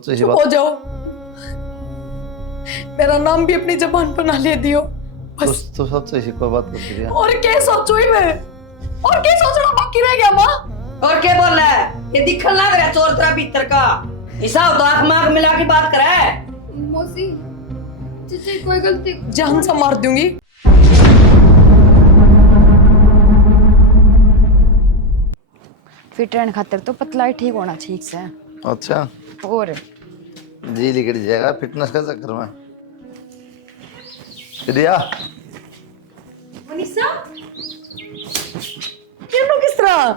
चुप हो जाओ, मेरा नाम भी अपनी जबान पर ना ले दियो बस। तो सबसे सी कोई बात कर दिया। और क्या सोचो ही मैं, और क्या सोचना बाकी रह गया माँ। और क्या बोल रहा है? ये दिखन लग रहा है चोर तेरा भीतर का। हिसाब तो आंख में आंख मिला के बात कर है। मौसी चीची कोई गलती जान से मार दूंगी। फिट रहने खातिर तो पतला ही ठीक होना ठीक से। अच्छा और जी लिखट जाएगा फिटनेस का चक्कर में। रिया मनीषा क्यों किस तरह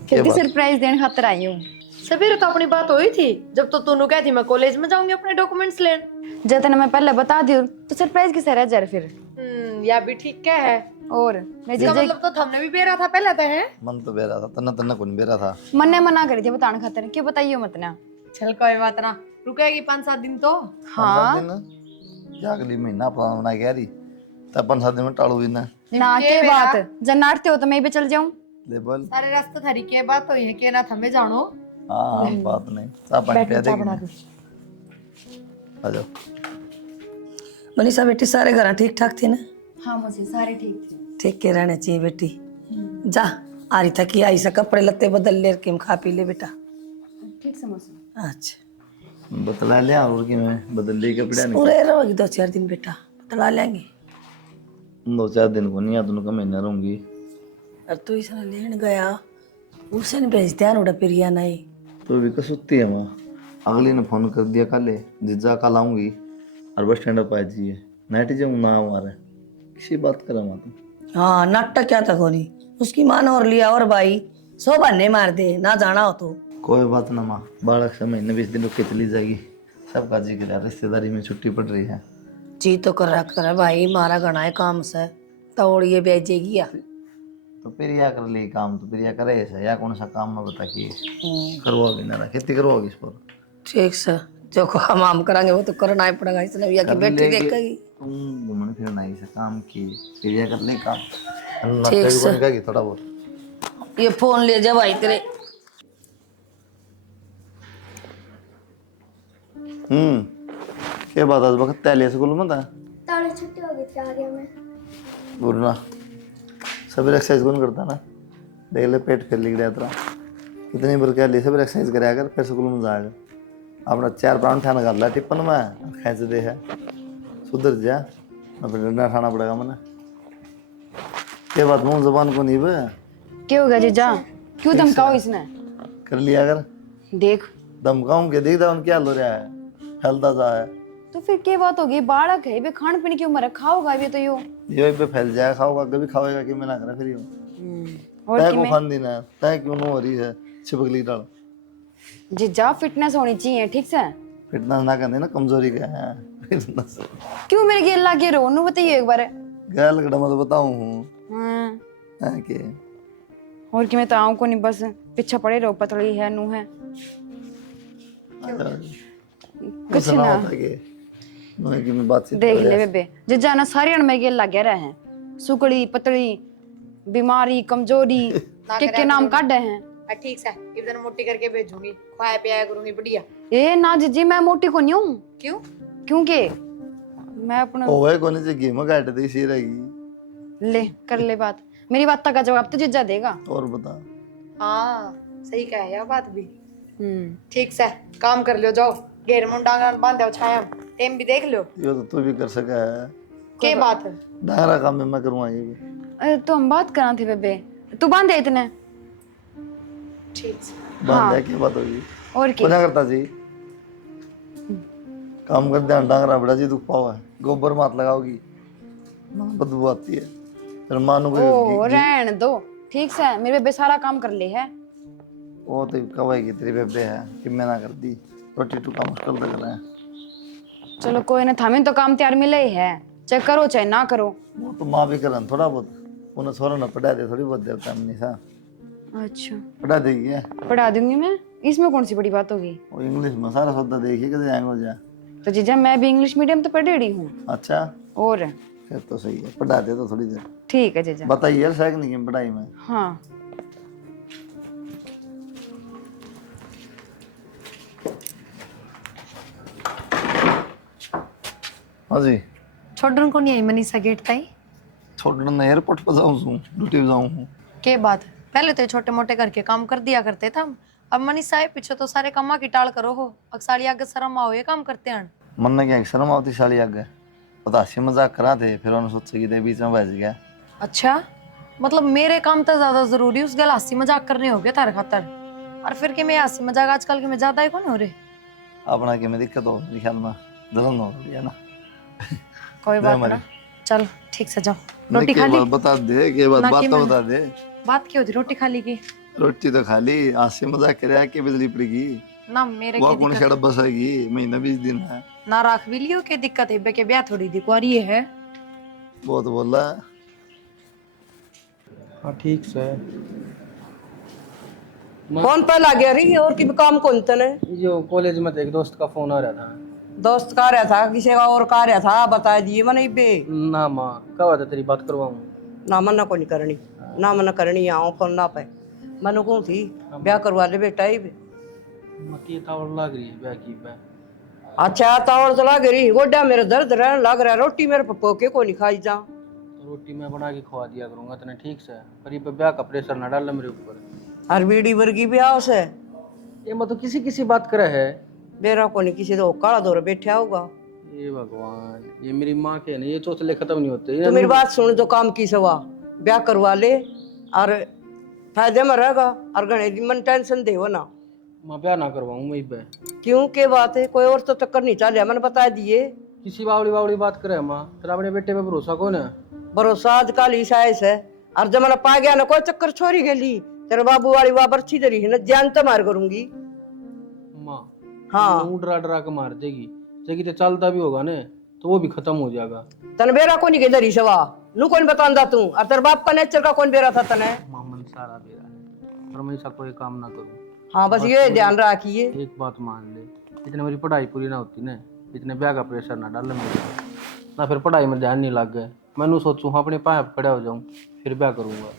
कितनी बात? सरप्राइज देने खातिर आई हूँ। सवेरे तो अपनी बात हुई थी जब तो तूने कहती मैं कॉलेज में जाऊंगी अपने डॉक्यूमेंट्स लेने। जब तक मैं पहले बता दी तो सरप्राइज किसे रह जा फिर। या भी ठीक क्या है। और मैं इसका जीजे मतलब तो थमने भी बेरा था पहले तो है। मन तो बेरा था तना तना कौन बेरा था। मन ने मना करी थी बताने खातिर, क्यों बताइयो मत ना। चल कोई बात ना, रुकेगी 5-7 दिन तो। हाँ या अगली महीना प्लान बना के आ रही तब 5-7 दिन में टाड़ू भी ना ना के बात जब नाटते हो तो मैं भी चल जाऊं। ले बोल। सारे रास्ते थारी के बात हुई है कि ना थमे जानो। हाँ बात नहीं चाह पानी पिया देगी बना ना। दो। आ जाओ। मनीषा बेटी सारे घर ठीक ठाक थे ना? हाँ मुझे सारे ठीक थे। ठीक के रहने चाहिए बेटी। जा आ रही था कि आई सा कपड़े लत्ते बदल ले के खा पी ले बेटा। ठीक समझ। अच्छा बतला लिया और कि मैं बदल ली कपड़े नहीं। पूरे रहोगी 2-4 दिन बेटा, बतला लेंगे। 2-4 दिन को नहीं या तुम का महीना रहूंगी। और तू इसने लेन गया उसे भेजते हैं उड़ा पिरिया नहीं तो भी कसुत्ती है माँ। अगली ने फोन कर दिया कल जिज्जा कल आऊंगी और बस स्टैंड पर आ जाइए नाइट जाऊँ ना हमारे किसी बात करा माँ तुम। हाँ नाटक क्या था कोनी उसकी माँ ने और लिया और भाई 100 बहाने मार दे ना जाना हो तो। कोई बात ना माँ बालक से महीने 20 दिन रुक चली जाएगी सबका जिक्र है रिश्तेदारी में छुट्टी पड़ रही है। जी तो कर रहा है भाई मारा घना है काम से तोड़िए भेजेगी या तो फिर या कर ली काम तो फिर या करे ऐसा या कौन सा काम में बता कि करवाओगी ना खेती करवाओगी इस पर। ठीक से जो काम हम करांगे वो तो करना ही पड़ेगा इसलिए भैया की कर बेटी लेगी। देखेगी। तुम घूमने फिरना ही से काम की फिर या कर ले काम ठीक नाश्ता भी से। बन गया थोड़ा बहुत। ये फोन ले जा भाई तेरे। क्या बात आज वक्त तैले स्कूल में था ताले छुट्टी हो गई थी आ गया मैं। बोलना सभी एक्सरसाइज कौन करता ना देख ले पेट फिर लिख रहा तेरा कितनी बार क्या ले सभी एक्सरसाइज कराया कर फिर स्कूल में जाएगा अपना 4 परांठा निकाल ला टिप्पन में खेच दे है सुधर जा ना फिर डंडा खाना पड़ेगा मैंने। क्या बात मुंह जबान को नहीं बे क्या हो गया जीजा, क्यों धमकाओ इसने। कर लिया कर देख धमकाऊं के देखता उन क्या हो रहा है फैलता सा है तो फिर क्या बात होगी, बालक है बे खान पीने की उम्र है, खाओगा भी तो यो। ये पे फैल जाएगा खाओगा कभी खाओगा कि मैं ना करा फिर यो और तय कि को मैं खान देना है तय क्यों न हो रही है छिपक ली डाल जीजा फिटनेस होनी चाहिए ठीक से। फिटनेस ना करने ना कमजोरी का है फिटनेस क्यों मेरे गेल लागे रो नु बताइए एक बार। गैल कड़ा मैं तो बताऊं हूँ हाँ है कि और कि मैं तो आऊं को नहीं बस पीछे पड़े रहो, पतली है नू है कुछ ना होता कि मैं कि मैं बातचीत देख कर ले रहा बेबे जीजा ना सारी मेरे गेल लागे रहे हैं, सुकड़ी पतली बीमारी कमजोरी के नाम काटे हैं। ठीक से इधर मोटी करके भेजूंगी, खाया पिया करूंगी बढ़िया। ए ना जीजी मैं मोटी को नहीं हूँ। क्यों? क्योंकि मैं अपना ओए कोने से गेम काट दी सी रहेगी ले कर ले बात, मेरी बात का जवाब तो जीजा देगा। और बता हाँ सही कहा यह बात भी। ठीक से काम कर लो जाओ, घेर मुंह डांगा बांध दो छाया टाइम भी देख लो। ये तो तू भी कर सका है के बात है? डांगरा काम में मैं करूँगा ये भी अरे तो हम बात करा थे बेबे, तू बांधे इतने। ठीक से बांध है क्या बात होगी और क्या क्या करता जी काम कर ध्यान डांगरा बड़ा जी दुख पावा है गोबर मात लगाओगी ना बदबू आती है फिर मानू ओ रहन दो ठीक से, मेरे बेबे सारा काम कर ले है। वो तो कवाई की तेरी बेबे है कि मैं ना कर दी रोटी टुका मुश्किल तक रहे हैं चलो कोई ना, थामे तो काम तैयार मिले ही है, चाहे करो चाहे ना करो। वो तो माँ भी करन थोड़ा बहुत उन्हें छोरा ना पढ़ा दे थोड़ी बहुत देर टाइम नहीं सा अच्छा पढ़ा देगी है पढ़ा दूंगी मैं, इसमें कौन सी बड़ी बात होगी। वो इंग्लिश में सारा सौदा देखिए कैसे आएंगे हो जाए। तो जीजा मैं भी इंग्लिश मीडियम तो पढ़ी रही हूँ। अच्छा और फिर तो सही है पढ़ा दे तो थोड़ी देर ठीक है जीजा। बताइए यार सही नहीं है पढ़ाई में। हाँ हाँ जी छोड़न को नहीं आई मनीषा गेट ताई छोड़ना एयरपोर्ट पर जाऊँ ड्यूटी पे जाऊँ। के बात पहले तो छोटे मोटे करके काम कर दिया करते थे हम, अब मनीषा है पीछे तो सारे कमा की टाल करो हो, अक्साली आगे शर्म आओ ये काम करते हैं। मन ने क्या शर्म आवती साली आगे पता हंसी मजाक करा थे फिर उन्होंने सोचा कि दे बीच में बच गया। अच्छा मतलब मेरे काम तो ज्यादा जरूरी उस गल हंसी मजाक करने हो गए थारे खातर, और फिर के मैं हंसी मजाक आजकल के में ज्यादा ही कौन हो रहे। अपना के में दिक्कत हो मेरे ख्याल में जलन हो रही है ना। कोई बात ना, चल ठीक से जाओ। रोटी खा ली? बता दे के बात ना बात कि तो मैंने- बता दे। बात क्या होती रोटी खा ली की? रोटी तो खा ली हंसी मजाक करे के बिजली पड़ेगी ना मेरे वो की कौन दिक्कत सड़क बस आएगी महीना 20 दिन है। ना राख भी लियो के दिक्कत है बे के ब्याह थोड़ी दिक्वारी है। बहुत बोला हाँ ठीक से। कौन पहला गया रही और की काम कौन तने? जो कॉलेज में एक दोस्त का फोन आ रहा था। दोस्त का रहा था किसी का और का रहा था बता दिए मैंने बे। ना माँ कब आता तेरी बात करवाऊँ। ना मना को नहीं करनी, ना मना करनी आओ फोन ना पे मनु को थी ब्याह करवा ले बेटा ही बे। मती तावड़ लग रही है ब्याह की पे। अच्छा तावड़ तो लग रही गोड्डा मेरा दर्द रहने लग रहा है, रोटी मेरे पप्पो के को नहीं खाई जा। तो रोटी मैं बना के खवा दिया करूँगा तने ठीक से, पर ये पे ब्याह का प्रेशर ना डाल मेरे ऊपर। हर बीड़ी वर्गी ब्याह से ये मतलब किसी किसी बात करे है। मेरा को नहीं किसी तो काला दौर बैठा होगा। ये भगवान ये मेरी माँ के नहीं ये चौथले खत्म नहीं होते। तो मेरी बात सुन तो काम की सवा ब्याह करवा ले और फायदे में रहेगा और घने मन टेंशन दे ना। मैं ब्याह ना करवाऊँ वहीं पे। क्यों के बात है कोई और तो चक्कर नहीं चल मैंने बता दिए। किसी बावड़ी बावड़ी बात करे माँ तेरा अपने बेटे पे भरोसा कौन है। भरोसा आजकल ही साइस है और जमाना पा गया ना कोई चक्कर छोड़ी गेली तेरे बाबू वाली वाह अच्छी तरी है ना जान तो मार करूंगी। माँ हाँ वो डरा डरा के मार देगी जगी तो चलता भी होगा ना तो वो भी खत्म हो जाएगा। तन बेरा को नहीं के सवा नू कौन बतांदा तू और तेरे बाप का नेचर का कौन बेरा था तने। मामन सारा बेरा है पर मैं ऐसा कोई काम ना करूँ। हाँ बस ये ध्यान रखिए। एक बात मान ले इतने मेरी पढ़ाई पूरी ना होती ना इतने ब्याह का प्रेशर ना डाल मेरे ना फिर पढ़ाई में ध्यान नहीं लग गए मैं सोचूं अपने पाए खड़ा हो जाऊं फिर ब्याह करूंगा।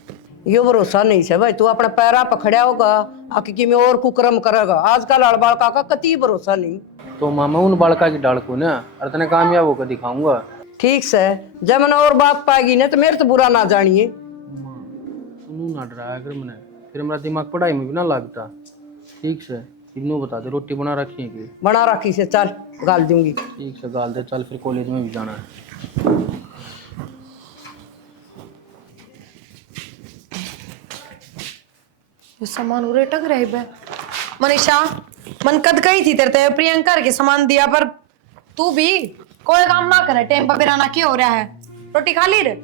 यो भरोसा नहीं है भाई तू अपना पैरा पकड़िया होगा आकी में और कुकर्म करेगा आजकल अड़बाड़ का कति भरोसा नहीं। तो मामा उन बालका की डाल को ना और तने कामयाब होकर दिखाऊंगा। ठीक से जब मैंने और बात पाएगी ना तो मेरे तो बुरा ना जानिए। सुनू ना डराया कर मैंने फिर मेरा दिमाग पढ़ाई में भी ना लगता। ठीक से इन्हों बता दे रोटी बना रखी है कि बना रखी से चल गाल दूंगी। ठीक से गाल दे चल फिर कॉलेज में भी जाना है। ये सामान उरे टक रहे बे मनीषा मन कद कही थी तेरे ते प्रियंका के सामान दिया पर तू भी कोई काम ना करे टाइम पर बिराना क्या हो रहा है। रोटी खा ली रे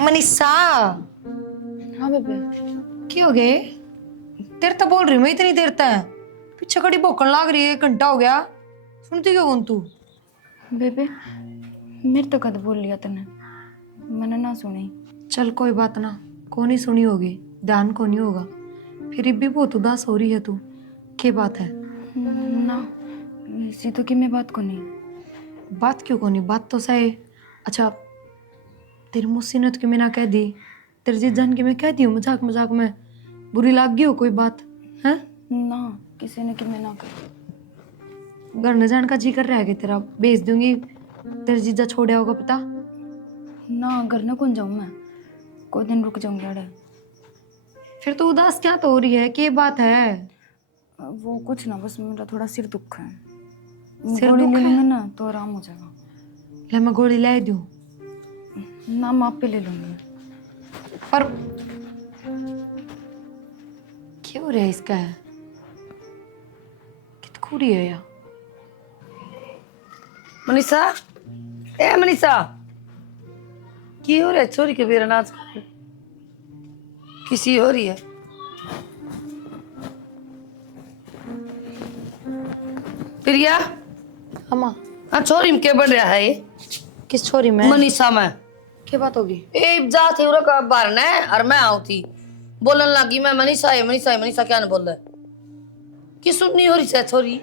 मनीषा? हाँ बेबे क्या हो गए तेरे तो बोल रही मैं इतनी देर तक पीछे कड़ी भौंकन लाग रही है, 1 घंटा हो गया सुनती क्यों कौन तू? बेबे मेरे तो कद बोल लिया तने मैंने ना सुनी। चल कोई बात ना को नहीं सुनी होगी ध्यान को नहीं होगा फिर भी बहुत उदास हो रही है तू क्या बात है? ना इसी तो कि मैं बात को नहीं। बात क्यों को नहीं बात तो सही। अच्छा तेरी मुझसे ने तो कि मैं ना कह दी तेरे जीत जान के मैं कह दी हूँ मजाक मजाक में बुरी लग गई हो कोई बात है? ना किसी ने कि मैं ना कर। घर न जान का जी कर रहा है कि तेरा भेज दूंगी तेरे जीजा छोड़ा होगा पता। ना घर ना कौन जाऊँ मैं कोई दिन रुक जाऊंगी अड़े। फिर तो उदास क्या तो हो रही है क्या बात है? वो कुछ ना बस मेरा थोड़ा सिर दुख है। सिर गोली दुख ले है? लूंगी ना तो आराम हो जाएगा। ले मैं गोली ला दूं ना मैं आप पे ले लूंगी। पर क्या हो रहा है इसका है कित खूरी है यार। मनीषा ए मनीषा की हो रहा है छोरी के बेरा नाच किसी हो रही है। प्रिया अम्मा हाँ छोरी में क्या बढ़ रहा है किस छोरी में मनीषा में क्या बात होगी? ए जा थे उरा का बार ने और मैं आऊ थी बोलन लगी मैं मनीषा है मनीषा है मनीषा क्या न बोल रहा की सुननी हो रही है छोरी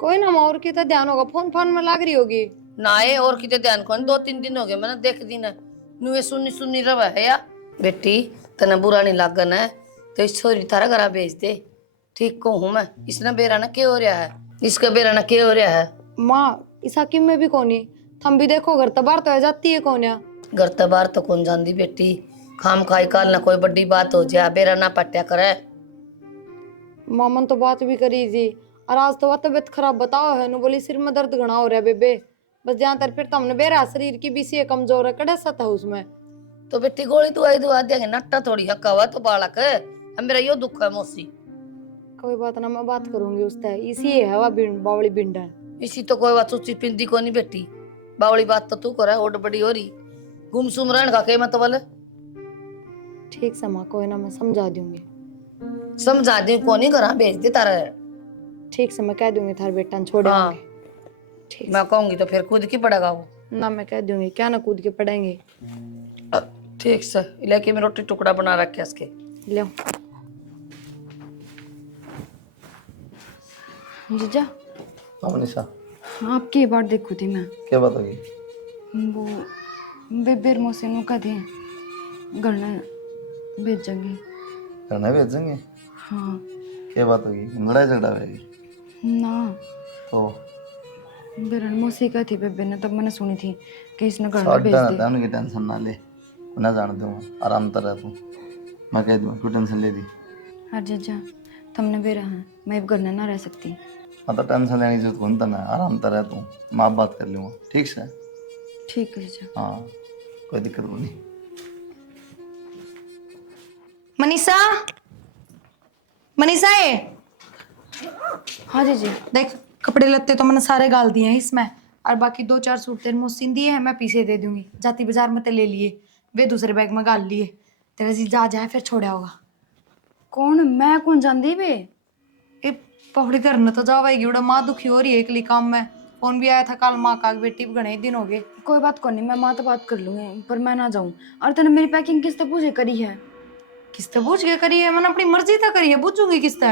कोई ना और की तो ध्यान होगा फोन फोन में लाग रही होगी ना ये और किते ध्यान को 2-3 दिन हो गए मैंने देख दी ना नुए सुननी सुननी रवा है या बेटी तना बुरा नहीं लागन है तो इस छोरी थारा घरा भेज दे ठीक को हूँ मैं। इसने बेरा ना क्या हो रहा है, इसका बेरा ना क्या हो रहा है। माँ इस हकीम में भी कोनी, थम भी देखो घर तबार तो आ जाती है कोन्या। घर तबार तो कौन जानती बेटी, खाम खाई काल ना कोई बड़ी बात हो जाए, बेरा ना पट्या करे। मामन तो बात भी करी थी और आज तो तबियत खराब बताओ है, नु बोली सिर में दर्द घना हो रहा है बेबे। बस जहाँ तर फिर तुमने बेरा शरीर की भी सी कमजोर है, कड़ा सा था उसमें। तो बेटी गोली दवाई दुआ देंगे, नट्टा थोड़ी हक्का हुआ तो बालक है। अब मेरा यो दुख है मौसी। कोई बात ना, मैं बात करूंगी उससे, इसी है वह बावली बिंड है। इसी तो कोई बात सोची पिंदी को नहीं बेटी, बावली बात तो तू करे, ओड बड़ी हो रही गुमसुम रहने का के मतलब। ठीक से माँ, कोई ना मैं समझा दूंगी। समझा दी को नहीं करा, भेज दे तारा। ठीक से मैं कह दूंगी थार बेटा ने छोड़े हाँ। होंगे। ठीक मैं कहूंगी तो फिर खुद की पड़ेगा वो। ना मैं कह दूंगी, क्या ना कूद के पड़ेंगे। ठीक से इलाके में रोटी टुकड़ा बना रखे इसके। ले जीजा हाँ मनीषा, आपकी बात देखो थी मैं, क्या बात होगी? वो बेबेर मौसी नु कदे घर ने भेजेंगे। करना भेजेंगे? हाँ क्या बात होगी? लड़ाई झगड़ा होगी? ना, तो बेरन मौसी का थी बेबे ने, तब मैंने सुनी थी कि इसने घर में साढ़ भेज रहता दिया। है, उनकी टेंशन ना ले, ना जान दूंगा, आराम तर रह तू। मैं कह दूँ क्यों टेंशन ले दी? हाँ जीजा तुमने बेरा है, मैं अब घर में ना रह सकती। हाँ तो टेंशन लेने की जरूरत कौन था ना, आराम तर रह तू, मैं बात कर लूँगा, ठीक से? ठीक है जीजा। हाँ कोई दिक्कत नहीं। मनीषा, मनीषा है। हाँ जीजी। देख कपड़े लत्ते तो मैंने सारे गाल दिए हैं इसमें, और बाकी 2-4 सूट तेरे मुँह सिन दिए हैं, मैं पीछे दे दूंगी। जाती बाजार में ते ले लिए, वे दूसरे बैग में गाल लिए। तेरा जीजा आ जाए फिर छोड़ा होगा। कौन, मैं कौन जानती बे? ए पौड़ी करने तो जावाएगी, उड़ा माँ दुखी हो रही है एकली काम में। फोन भी आया था कल माँ का, बेटी भी घने दिन हो गए। कोई बात को नहीं, मैं माँ तो बात कर लूंगी, पर मैं ना जाऊं। और तूने मेरी पैकिंग किस तरह पूछे करी है? किसते पूछ के करी है? मैंने अपनी मर्जी से करी है, पूछूंगी किसते?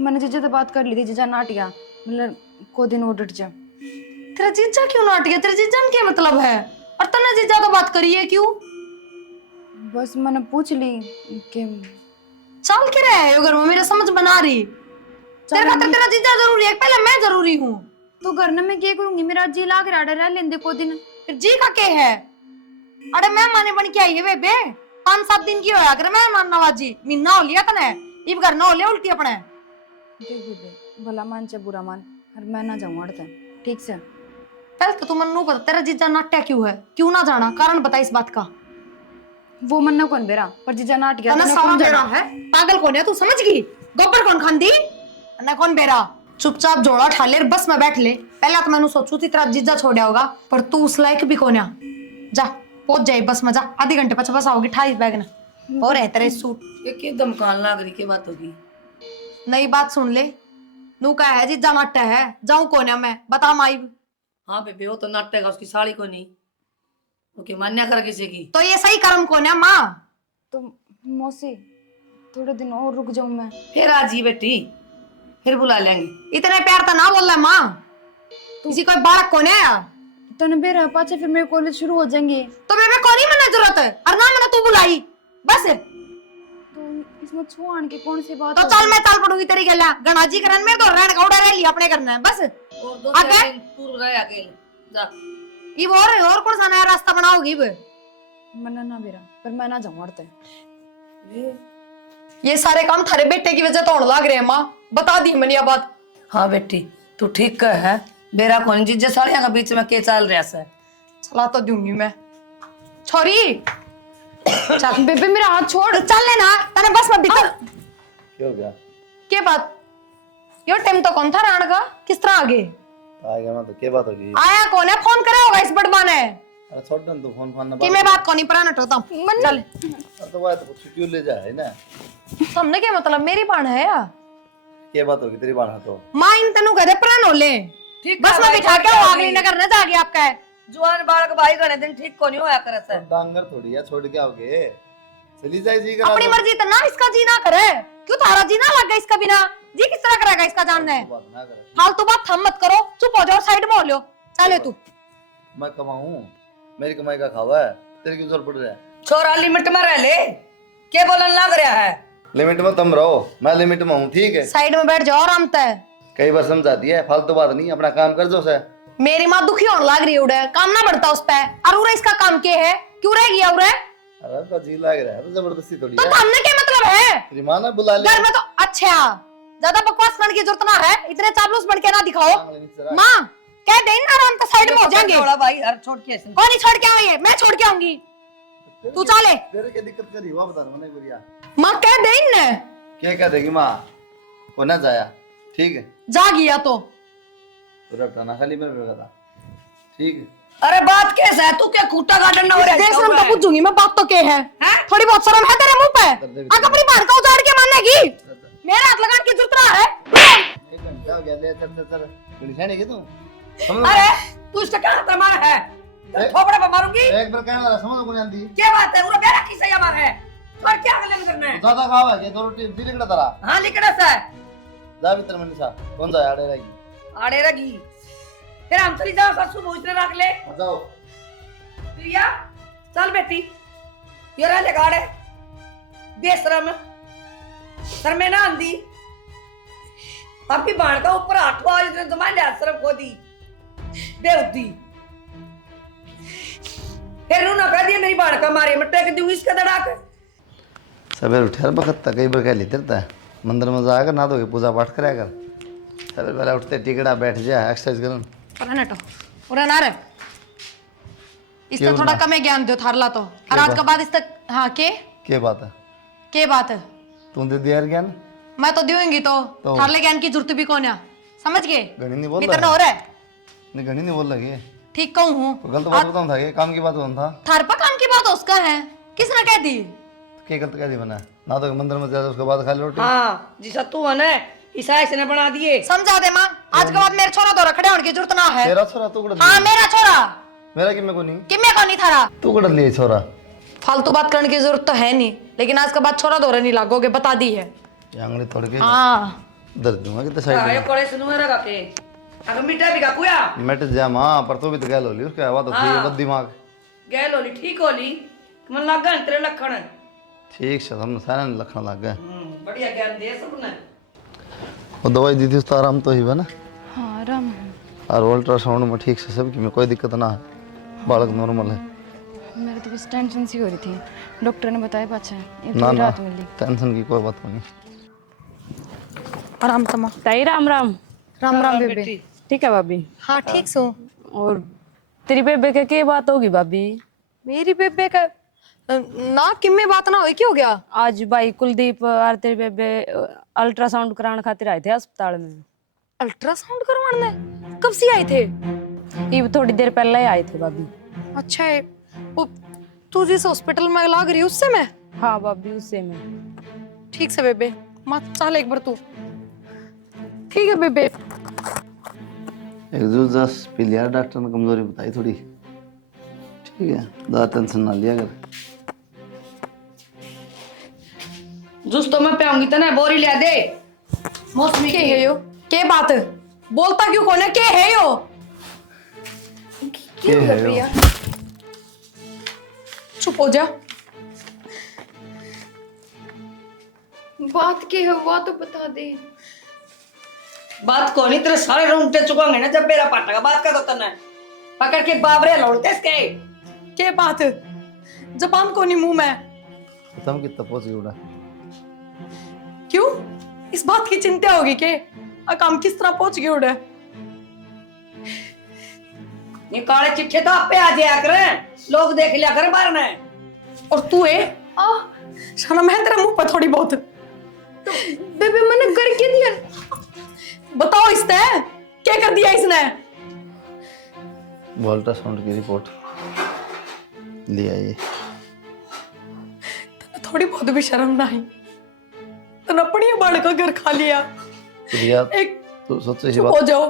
मैंने जीजा से बात कर ली थी, जीजा नाटिया मतलब को दिन ऑर्डर जा। तेरा जीजा क्यों नाट गया? तेरे जीजा ने क्या मतलब है? और तने जीजा तो बात करी है क्यों? बस मैंने पूछ ली कि चल के रहे है घर में, मेरा समझ बना रही। तेरे खातिर तेरा जीजा जरूरी है, पहले मैं जरूरी हूँ। तो घर में मैं क्या करूंगी, मेरा जी लाग रहा रह लेंदे को दिन। फिर जी का के है? अरे मैं माने बन के आई है बेबे, 5-7 दिन की होया करे मैं मान नवाजी। महीना हो लिया तने, इब घर ना हो लिया उल्टी अपने। देख बेबे, भला मान चाहे बुरा मान, और मैं ना जाऊं अड़ते, ठीक से? पहले तो तुम नू पता तेरा जीजा नाट्या क्यों है, क्यों ना जाना, कारण बता इस बात का। वो मन्ना कौन बेरा, पर जीजा नाट गया तने तूने सारा कौन बेरा जाना? है, पागल कौन है तू, समझ गई? गोबर कौन खांदी ना, कौन बेरा? चुपचाप जोड़ा उठा ले, बस में बैठ ले। पहले तो मैंने सोचू थी तेरा जीजा छोड़ा होगा, पर तू उस लायक भी कौन है। जा पहुंच जाए बस में, जा आधे घंटे पीछे बस आओगी, ठाई बैग ना और है तेरे सूट। ये क्या दमकान लाग रही, क्या बात होगी? नई बात सुन ले, नू का है जीजा नाट्य है, जाऊं कौन है मैं, बता माई। हाँ बेबे वो तो नाटेगा, उसकी साड़ी को नहीं ओके मान्या कर किसी की। तो ये सही कर्म कौन है माँ? तो मौसी थोड़े दिन और रुक जाऊं मैं? फिर आ जी बेटी, फिर बुला लेंगे। इतने प्यार तो ना बोल रहा माँ, किसी कोई बालक कौन है? तने बेरा पाचे फिर मेरे कॉलेज शुरू हो जाएंगे, तो मैं कौन ही मना जरूरत है, और ना मैंने तू बुलाई बस। तो इसमें छू आन के कौन सी बात तो होगी? चल मैं चल पड़ूंगी तेरी गला, गणाजी करन में तो रहन कौड़ा रह लिया अपने करना है बस। और दो आगे? 4 दिन पूर्व रह अकेले जा। ये और कौन सा नया रास्ता बनाओगी बे? मन्ना ना बेरा, पर मैं ना जाऊं अड़ते। ये सारे काम थारे बेटे की वजह तो होने लग रहे हैं माँ, बता दी मैंने ये बात। हाँ बेटी तू ठीक कह है, बेरा कौन जीजे साड़ियां का बीच में के चल रहा है। चला तो दूंगी मैं, छोरी चल। बेबे मेरा हाथ छोड़। तो चल लेना तने बस में भीतर। क्या हो गया? क्या बात? यो टाइम तो कौन था राण का, किस तरह आगे आ गया मैं तो, क्या बात होगी? आया कौन है? फोन करा होगा इस बड़बा ने अरे छोड़ दे तू, फोन ना कि मैं बात कौन ही पराना टोता हूं। चल तो बात कुछ क्यों ले जा है ना? तुमने क्या मतलब, मेरी बाण है या क्या बात होगी तेरी बात? तो मां इन तनु कहते प्राण हो ले, ठीक बस में बिठा के आगली नगर न जागे आपका है। जुआन बालक भाई गणे दिन ठीक को नहीं होया करे से। डांगर थोड़ी है, छोड़ के आओगे? चली जाए जी करा अपनी दो। मर्जी तो ना इसका जी ना करे, क्यों तारा जी ना लग गया इसका बिना? जी किस तरह करेगा इसका जानना है? बात ना करे, फालतू बात थम मत करो, चुप हो जाओ, साइड में हो लो। चले तू मैं कमाऊं, मेरी कमाई का खावा है, तेरे क्यों जोर पड़ रहा है? छोरा लिमिट में रह ले, के बोलन लग रहा है। लिमिट में तुम रहो, मैं लिमिट में हूँ, ठीक है? साइड में बैठ जाओ आराम से। कई बार समझा दिया है, फालतू बात नहीं, अपना काम कर दो से। मेरी माँ दुखी होने लग रही है उड़े, काम ना बढ़ता उस पे। और उरे इसका काम क्या है, क्यों रह गया उरे? अरे तो जी लग रहा है, तो जबरदस्ती थोड़ी तो है। काम में क्या मतलब है? तेरी माँ ने बुला लिया। घर में तो अच्छा, ज्यादा बकवास करने की जरूरत ना है, इतने चापलूस बन के ना दिखाओ। माँ कह दे ना, आराम से साइड में हो जाएंगे। छोड़ा भाई, अरे छोड़ के ऐसे। कौन नहीं छोड़ के आएंगे, मैं छोड़ के आऊंगी। तू चले। तेरे क्या दिक्कत करी हुआ बता मैंने गुड़िया। माँ कह दे ना। क्या कह देगी माँ? वो ना जाया, ठीक है? जा गया तो पूरा टाना खाली मेरे पे था, ठीक है? अरे बात कैसा है, तू क्या खूंटा गार्डन ना हो रहा है? देख शर्म तो पूछूंगी मैं, बात तो क्या है? थोड़ी बहुत शर्म है तेरे मुंह पे? आग अपनी बहन को उजाड़ के मानेगी? मेरा हाथ लगाने की जरूरत ना है। एक घंटा हो गया, ले चल चल चल, गुड़ी खाने की तू? अरे तू इसका क्या हाथ मार है? थोपड़े पे मारूंगी। एक बार कहने वाला समझ को नहीं आती। क्या बात है, उरा मेरा किस या मार है? पर क्या गलन करना है? ज्यादा खावा है, ये दो रोटी दिल कड़ा तरा। हां लिखड़ा सा है। जा भीतर में निशा, कौन सा आड़े रहेगी? आड़े रगी। फिर हम चली जाओ, ससुर भोजन रख ले। जाओ। प्रिया चल बेटी, ये रह ले गाड़े बेशरम सर में ना आंदी। आपकी बाण का ऊपर हाथ हुआ, इसने जमा लिया शर्म खो दी बेउद्दी। फिर नू ना कह दिया मेरी बाण का मारे, मैं टेक दूंगी इसका धड़ाक। सवेरे उठे बखत कई बार कह लेते रहता है, मंदिर में जाकर ना धो पूजा पाठ कराया कर। सवेरे पहले उठते टिकड़ा बैठ जा, एक्सरसाइज करन। पर नटो उरे ना रे, इससे क्यों थोड़ा ना? कम ज्ञान दो थारला तो। और आज के बाद इस तक हाँ के बात है? के बात है? तू दे दिया ज्ञान? मैं तो दूंगी तो थारले ज्ञान की जरूरत भी कौन है, समझ गए? गणी नहीं बोल इतना रहा हो रहा है, नहीं, गणी नहीं बोल रही है। ठीक कहूँ हूँ। तो गलत बात बताऊं था, ये काम की बात कौन था? थार पर काम की बात उसका है, किसने कह दी? क्या गलत कह दी मैंने? ना तो मंदिर में जाता उसके बाद खा ली रोटी। हाँ जी सत्तू है ना, ईसा इसने बना दिए। समझा दे माँ, आज के बाद मेरे छोरा दो रखड़े होने की जरूरत ना है। तेरा छोरा तू कड़ हाँ मेरा छोरा, मेरा कि मैं को नहीं, कि मैं कौन नहीं थारा। तू कड़ लिए छोरा। फालतू बात करने की जरूरत तो है नहीं, लेकिन आज के बाद छोरा दौरे नहीं लागोगे, बता दी है। ये आंगली तोड़ के हाँ दर्द दूंगा कितने साइड आयो कोड़े सुनो रगा के अगर मिटा भी का कुया में मिट जा मां, पर तू भी तो गैल होली उसके आवा तो ठीक बद दिमाग। गैल होली ठीक होली, मन लगा तेरे लखण। ठीक से हम सारे लखन लग गए। बढ़िया ज्ञान दे सबने। वो दवाई दी थी उसका आराम तो ही बना, हाँ आराम। और अल्ट्रासाउंड में ठीक से सब की में कोई दिक्कत ना है, बालक नॉर्मल है। मेरे तो बस टेंशन सी हो रही थी, डॉक्टर ने बताया पाछा ये ना पूरी ना रात मिली। टेंशन की कोई बात नहीं। आराम तमा। ताई राम राम। राम राम बेबे। ठीक है भाभी। हाँ ठीक सो। और तेरी बेबे के क्या बात होगी भाभी? मेरी बेबे का ना किम्मे बात ना हुई, क्या हो गया? आज भाई कुलदीप और तेरी बेबे अल्ट्रासाउंड कराने खातिर आए थे अस्पताल में। अल्ट्रासाउंड करवाने? कब से आए थे? ये थोड़ी देर पहले ही आए थे भाभी। अच्छा है, वो तू जिस हॉस्पिटल में लग रही उससे मैं? हाँ भाभी उससे में। ठीक से बेबे, मत चल एक बार तू। ठीक है बेबे। एक जूस पी लिया, डॉक्टर ने कमजोरी बताई थोड़ी, ठीक है? ज्यादा टेंशन ना लिया कर। जूस तो मैं पियाऊंगी तो ना, बोरी लिया दे मौसमी के की। है यो? के बात बोलता क्यों कौन है? के है यो? क्या है यो? चुप हो जा। बात क्या है वो तो बता दे। बात को नहीं, तेरे सारे रोंगटे चुकांगे ना जब मेरा पाटा का बात का तो तना पकड़ के बाबरे लौटते इसके। के बात जबान को नहीं मुंह में? खत्म कितना पहुंच उड़ा। क्यों इस बात की चिंता होगी के काम किस तरह पहुंच गए उड़े? ये काले चिट्ठे तो आप पे आ जाया करें, लोग देख लिया करें बाहर में। और तू है शर्म है तेरे मुंह पर थोड़ी बहुत? तो बेबे मैंने करके दिया। बताओ इसने क्या कर दिया इसने? अल्ट्रासाउंड की रिपोर्ट लिया ये। थोड़ी बहुत भी शर्म नहीं, तो अपनी बाड़ का घर खा लिया। प्रिया एक तो सोचो इसी चुप बात हो जाओ,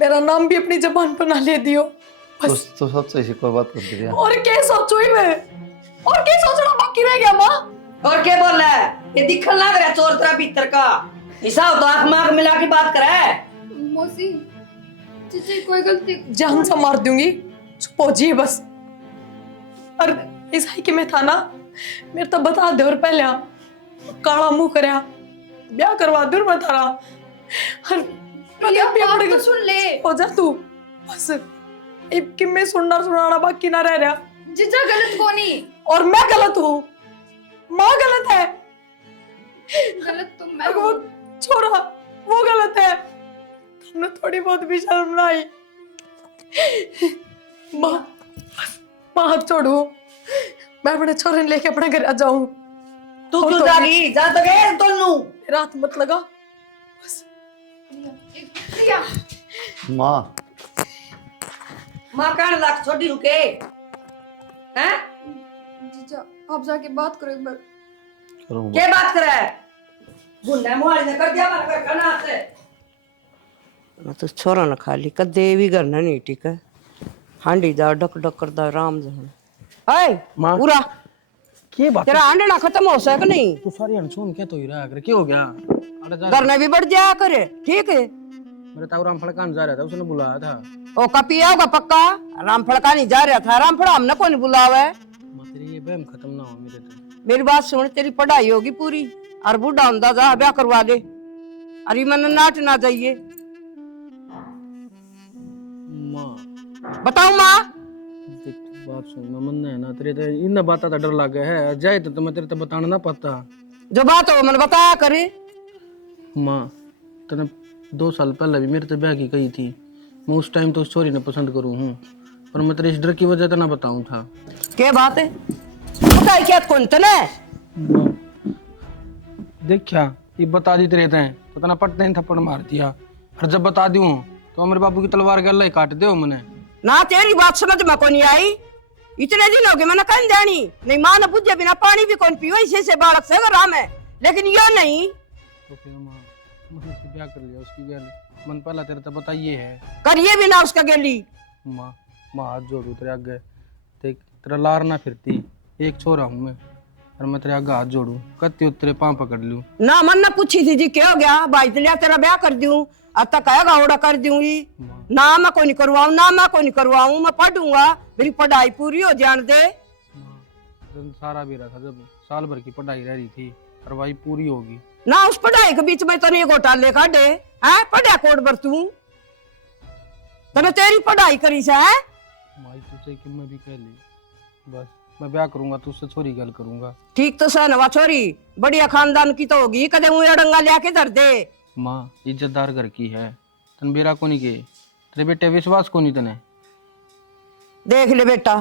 मेरा नाम भी अपनी जबान पर ना ले दियो बस। तो सोचो इसी कोई बात कर प्रिया। और क्या सोचो ही मैं, और क्या सोचना बाकी रह गया माँ? और क्या बोल रहा है? ये दिखन लग रहा है चोर तेरा भीतर का हिसाब, तो आंख मांख मिला के बात करे। मौसी चाची कोई गलती। जान से मार दूंगी, चुप हो जी बस। और ईसाई के में था ना, मेरे तो बता दे और पहले काला मुंह करया ब्याह करवा दूर बता रहा और प्रिया बात तो सुन ले। हो जा तू बस अब कि मैं सुनाना बाकी ना रह रहा। जीजा गलत कोनी। और मैं गलत हूँ, माँ गलत है, गलत तो मैं और वो छोरा वो गलत है। तुमने थोड़ी बहुत भी शर्म ना आई। माँ हाथ छोड़ो, मैं अपने छोरे ने लेके अपने घर आ जाऊं। तू क्यों जा रही? जा तो गए तोनू। रात मत लगा बस। प्रिया माँ माँ कहने लग छोटी रुके हैं? जीजा आप जाके बात करो एक बार। करूँगा। क्या बात करे? गुंडा मुहाली ने कर दिया मार कर खाना से। मैं तो छोरा न खाली कदे भी करना नहीं ठीक है। हांडी जा डक डक करदा आराम से। हाय माँ पूरा क्या बात तेरा हांडना खत्म हो सके नहीं? तू सारी अनसुन क्या तो ही रहा कर, क्या हो गया? अरे जा, करना भी बढ़ जाया करे ठीक है। मेरे ताऊ राम फड़कान जा रहा था, उसने बुलाया था। ओ कपिया होगा पक्का? रामफल का नहीं जा रहा था, रामफल हमने कौन बुलावा है? माँ तेरी ये बहम खत्म ना हो मेरे तो। मेरी बात सुन, तेरी पढ़ाई होगी पूरी और बूढ़ा होंदा जा ब्याह करवा दे। अरे मन नाट ना जाइए। माँ बताओ माँ। देख बात सुन, मैं मन है ना तेरे तो इन बात का डर लग गया है। जाए तो मैं तेरे तो बताना ना पता। जो बात हो मन बताया करे। माँ तने 2 साल पहले भी मेरे से ब्याह की कही थी। मैं उस टाइम तो उस छोरी ने पसंद करूँ हूँ, पर मैं तेरे इस डर की वजह तो ना बताऊँ था। क्या बात है? बताई क्या कौन तने? देख क्या ये बता दी तेरे तैं तो तना पटते ही थप्पड़ मार दिया। और जब बता दूँ तो मेरे बाबू की तलवार गला ही काट दे मैंने। ना तेरी बात समझ में कौन आई। इतने दिन हो गए मैंने कहीं जानी नहीं। माँ ने पूछे बिना पानी भी कौन पीओ ऐसे बालक से राम है, लेकिन यो नहीं। तो फिर माँ मैंने उससे ब्याह कर लिया। उसकी गल मन पहला तेरे तो बताइए है। करिए भी ना उसका गेली। माँ माँ हाथ जोड़ू तेरे आगे। देख तेरा लार ना फिरती, एक छोरा हूँ मैं, और मैं तेरे आगे हाथ जोड़ू कत्ती तेरे पाँव पकड़ लूँ। ना मन ने पूछी थी जी क्या हो गया भाई लिया तेरा ब्याह कर दूं। अब तक कहेगा ओड़ा कर दूंगी। ना मैं कोई नहीं करवाऊं, ना मैं कोई नहीं करवाऊं। मैं पढ़ूंगा, मेरी पढ़ाई पूरी हो जान दे। माँ सारा भी रहा था जब साल भर की पढ़ाई रह रही थी, करवाई पूरी होगी। ना उस पढ़ाई के बीच में तने घोटाले काटे हैं? पढ़ा कोड बर तू तने तेरी पढ़ाई करी से है? माई तुझसे कि मैं भी कह ली बस मैं ब्याह करूंगा तो उससे छोरी गल करूंगा। ठीक तो सह नवा छोरी बढ़िया खानदान की तो होगी, कदे मुँह अड़ंगा लिया के धर दे। माँ इज्जतदार घर की है, तन बेरा को नहीं के तेरे बेटे विश्वास को नहीं तने। देख ले बेटा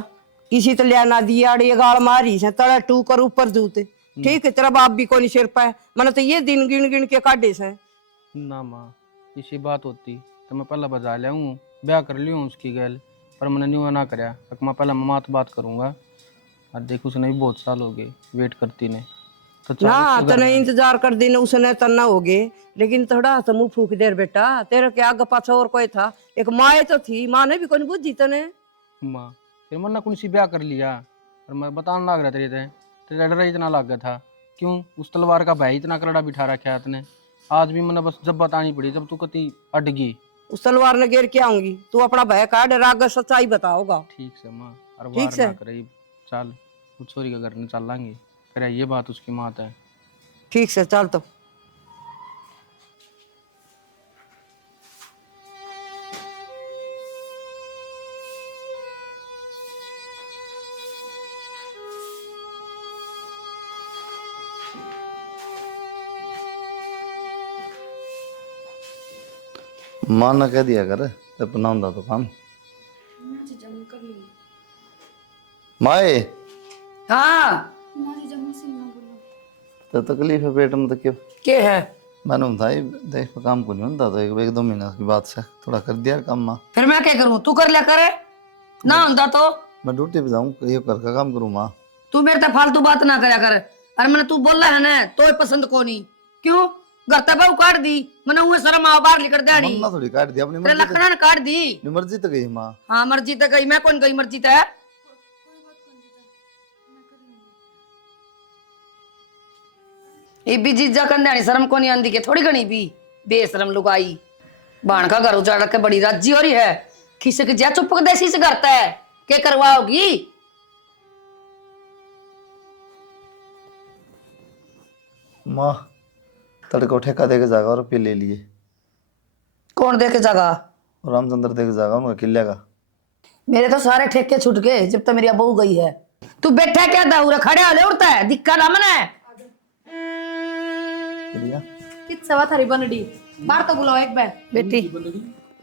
किसी तो लिया ना दिया अड़ी गाल मारी से तड़ा टू कर ऊपर दूते। ठीक है तेरा बाप भी कोनी सिर पे। मैंने तो ये दिन गिन गिन के काटे से। ना माँ इसी बात होती तो मैं पहला बजा लिया हूँ, ब्याह कर लिया हूँ उसकी गैल, पर मैंने न्यू ना कराया तक मैं पहला माँ तो बात करूंगा। और देख उसने भी बहुत साल हो गए वेट करती ने तो ना तने इंतजार कर दी उसने तना हो गए, लेकिन थोड़ा तो मुंह फूक दे बेटा। तेरे के आगे पाछा और कोई था? एक माँ तो थी, माँ ने भी कोई बुद्धि तने। माँ फिर मन कौन सी ब्याह कर लिया, और मैं बताने लग रहा तेरे डर इतना लग गया था। क्यों उस तलवार का भाई इतना करड़ा बिठा रखा है तने। आज भी मैंने बस जब बतानी पड़ी जब तू कती अट गई। उस तलवार ने घेर के आऊंगी, तू अपना भय काट राग सच्चाई बताओगा। ठीक से माँ और ठीक वार से। ना करे। चल उस छोरी का घर में चल लांगे, करे ये बात उसकी मात है। ठीक से चल तो। माँ ने कह दिया कर अपना होंदा तो काम। माए हाँ तो तकलीफ है पेट में तो क्यों? क्या है? मैंने बताई देख काम को नहीं होता तो 1-2 महीना की बात से थोड़ा कर दिया काम माँ। फिर मैं क्या करूँ? तू कर लिया करे ना होता तो। मैं ड्यूटी पे जाऊँ ये घर का काम करूँ माँ। तू मेरे से फालतू बात ना करया कर। अरे मैंने तू बोला है ना तो पसंद को नहीं क्यों घर तक बहु काट दी मैंने वो शर्म आओ बाहर निकल दिया नहीं मन्ना थोड़ी काट दिया अपनी तेरे मर्जी लखना ने काट दी। अपनी मर्जी तो गई माँ। हाँ मर्जी तो गई, मैं कौन गई मर्जी तो है। ये भी जीजा कंधानी शर्म को नहीं आंदी के थोड़ी घनी भी बेशरम लुगाई बाण का घर उजाड़ के बड़ी राजी हो रही है। खिसक जा चुप देसी से करता है क्या करवाओगी? माँ तड़को ठेका दे के जागा और रुपये ले लिए। कौन दे के जागा? रामचंद्र दे के जागा उनका किले का। मेरे तो सारे ठेके छूट गए जब तक मेरी बहू गई है। तू बैठा क्या दाऊरा खड़े वाले उड़ता है दिक्कत हमन है। कित सवा थारी बनडी बाहर तो बुलाओ एक बार बेटी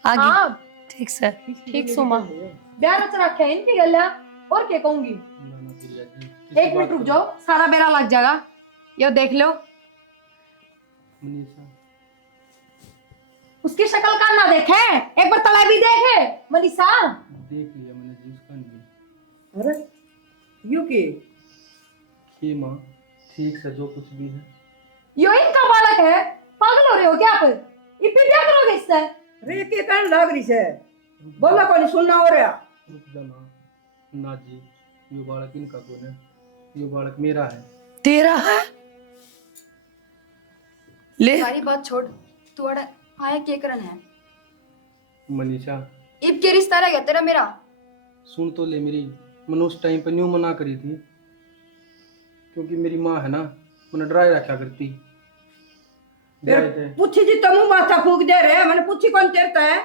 आगे हाँ ठीक से ठीक सो माँ ब्याह रच रखा है इनकी गलिया और क्या कहूंगी। एक मिनट रुक जाओ सारा बेरा लग जाएगा। ये देख लो मनीषा उसकी शक्ल का ना देखे एक बार तला भी देखे मनीषा। देख लिया मैंने जी उसका नहीं। अरे यू की माँ ठीक से जो कुछ भी है। यो इनका बालक है पागल हो रहे हो क्या आप? ये फिर क्या करोगे इससे? रे के कहने लग रही से बोला कोई सुनना हो रहा। रुक जाना ना जी, ये बालक इनका कौन है? ये बालक मेरा है। तेरा है ले सारी बात छोड़, तू अड़ा आया क्या करन है? मनीषा इब के रिश्ता रह गया तेरा मेरा? सुन तो ले मेरी, मैंने उस टाइम पे न्यू मना करी थी क्योंकि मेरी माँ है ना मैंने डराए रखा करती। पूछी जी तुम माथा फूक दे रहे मैंने पूछी कौन तेरता है।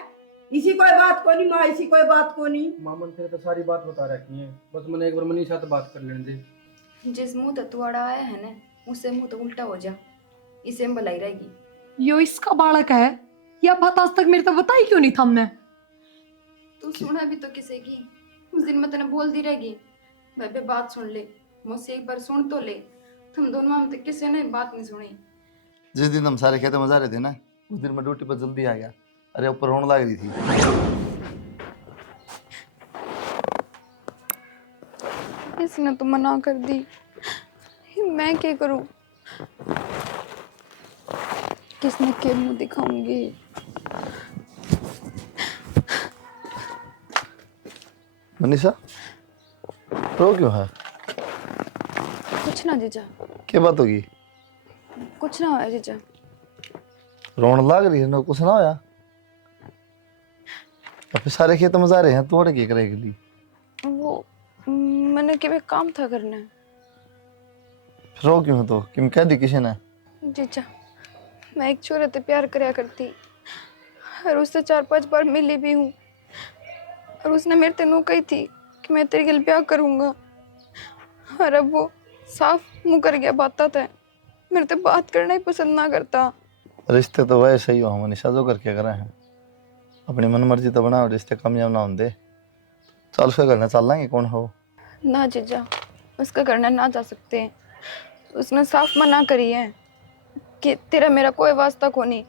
इसी कोई बात को नहीं माँ इसी कोई बात को नहीं। मामन तेरे तो सारी बात बता रखी है, बस मैंने एक बार मनीषा से बात कर लेने दे। जिस मुंह तो तू अड़ा आया है ना उससे मुंह तो उल्टा हो जा, इसे भलाई रहेगी। यो इसका बालक है या बात आज तक मेरे तो बताई क्यों नहीं था हमने? तू सुना भी तो किसे की? उस दिन मैं तेने बोल दी रहेगी भाई बात सुन ले, मुझसे एक बार सुन तो ले। तुम दोनों में तो किसी ने बात नहीं सुनी। जिस दिन हम सारे खेतों में जा रहे थे ना उस दिन मैं ड्यूटी पर जल्दी आ गया। अरे ऊपर रोने लग रही थी। इसने तो मना कर दी, मैं क्या करूं? किसने के मुंह दिखाऊंगी? मनीषा रो क्यों है? कुछ ना जीजा, क्या बात होगी? कुछ ना होया जीजा। रोने लग रही है ना कुछ ना होया? अब सारे खेतों में जा रहे हैं तोड़ के करेगी। वो मैंने कि काम था करना। रो क्यों तो किम कह दी किसी ने? जीजा मैं एक छोरे से प्यार करया करती और उससे 4-5 बार मिली भी हूँ और उसने मेरे तेनों कही थी कि मैं तेरे गिल प्यार करूँगा और अब वो साफ मुँह कर गया बात था। मेरे तो बात करना ही पसंद ना करता। रिश्ते तो वैसे ही हो मनीषा जो करके करे हैं। अपनी मन मर्जी तो बनाओ रिश्ते कामयाब ना होंगे। चल उसका करना चल लेंगे कौन हो? ना जीजा उसका करना ना जा सकते। उसने साफ मना करी है कि तेरा मेरा कोई वास्ता को नहीं।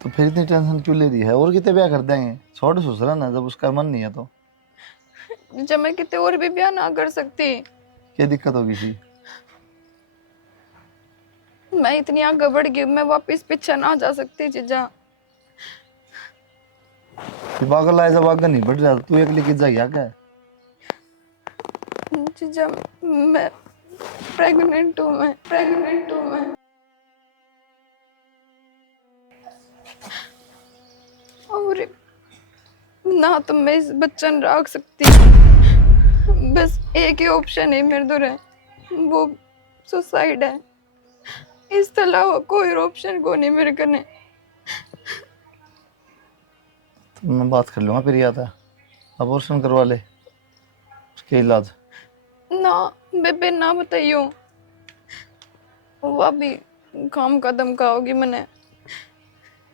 तो फिर इतनी टेंशन क्यों ले रही है? और कितने ब्याह कर देंगे, छोड़ ससुरा ना जब उसका मन नहीं है तो। जीजा मैं कितने और भी ब्याह ना कर सकती। क्या दिक्कत होगी थी? मैं इतनी आगे बढ़ गई, मैं वापस पीछे ना जा सकती जीजा। पागल है जब आगे नहीं बढ़ रहा तू एक लेके जाएगा क्या? जीजा मैं प्रेग्नेंट हूँ, मैं प्रेग्नेंट हूँ मैं। और ना तो मैं इस बच्चा न रख सकती, बस एक ही ऑप्शन है मेरे दूर है, वो सुसाइड है। इस अलावा कोई ऑप्शन को नहीं मेरे कने। तो मैं बात कर लूँगा फिर याद है अबॉर्शन करवा ले उसके इलाज। ना बेबे ना बताइयो, वो अभी काम का धमकाओगी मैंने।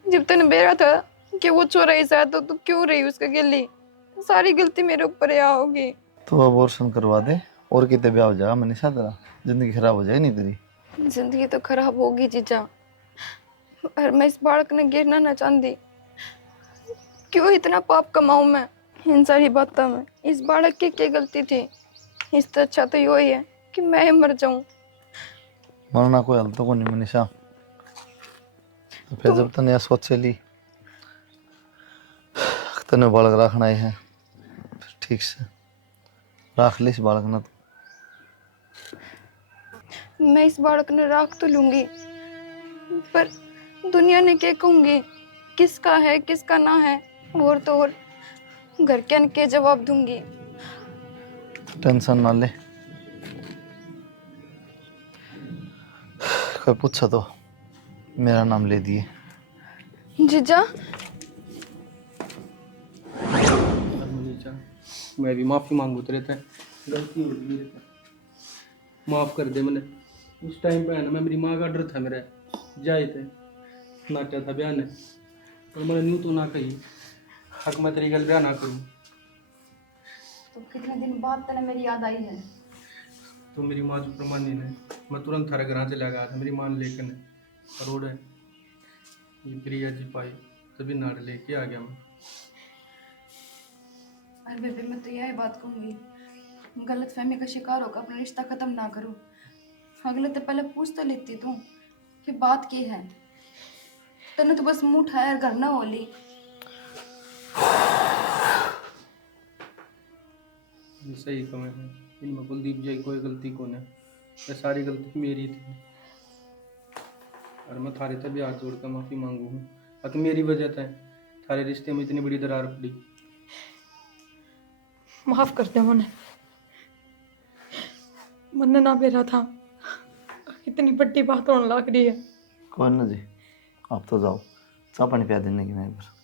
जब तूने बेरा था कि वो चोरा ही साथ तो तू क्यों रही उसका गिल्ली? सारी गलती मेरे ऊपर ही आओगी। तो अबॉर्शन करवा दे और कितने ब्याह हो जाएगा मनीषा, तेरा जिंदगी खराब हो जाएगी नहीं तेरी। जिंदगी तो खराब होगी जीजा, और मैं इस बालक ने गिरना ना चाहती। क्यों इतना पाप कमाऊं मैं इन सारी बातों में? इस बालक की क्या गलती थी? इससे अच्छा तो यो ही है कि मैं ही मर जाऊं। मरना कोई हल तो को नहीं मनीषा। तो फिर जब तने सोच ली तने बालक रखना है फिर ठीक से रख ले इस बालक ना। तो मैं इस बालक ने राख तो लूंगी, पर दुनिया ने क्या कहूंगी? किसका है किसका ना है? और तो और घर के अन के जवाब दूंगी। टेंशन ना ले, कोई पूछा तो मेरा नाम ले दिए। जीजा मैं भी माफ़ी मांगू तेरे से, गलती हो गई मेरे से, माफ़ कर दे मैंने। उस टाइम पे है ना, मैं मेरी माँ का डर था मेरा, जाए थे नाचा था ब्याह ने, और मैंने न्यू तो ना कही हक मैं तेरी गल ब्याह ना करूँ। तो कितने दिन बाद तेने मेरी याद आई है? तो मेरी माँ जो प्रमाणी ने, मैं तुरंत थारे घर चला गया था, मेरी माँ ने लेकर रोड है ये प्रिया जी पाई, तभी नाड़ लेके आ गया मैं। अरे बेबे मैं तो यही बात कहूँगी, गलत फहमी का शिकार होकर अपना रिश्ता खत्म ना करो। अगले तो पहले पूछ तो लेती तू कि बात की है। तने तो बस मुंह उठाया और घर ना होली। सही कमे है इनमें, कुलदीप जी कोई गलती कौन है, ये सारी गलती मेरी थी, और मैं थारे से भी हाथ जोड़ कर माफ़ी मांगू हूँ। अब मेरी वजह से थारे रिश्ते में इतनी बड़ी दरार पड़ी। माफ कर दे मुझे, मन ना बेरा था, इतनी बड़ी बात होने लग रही है। कोई ना जी, आप तो जाओ, चाह पानी पिया देने की नहीं पर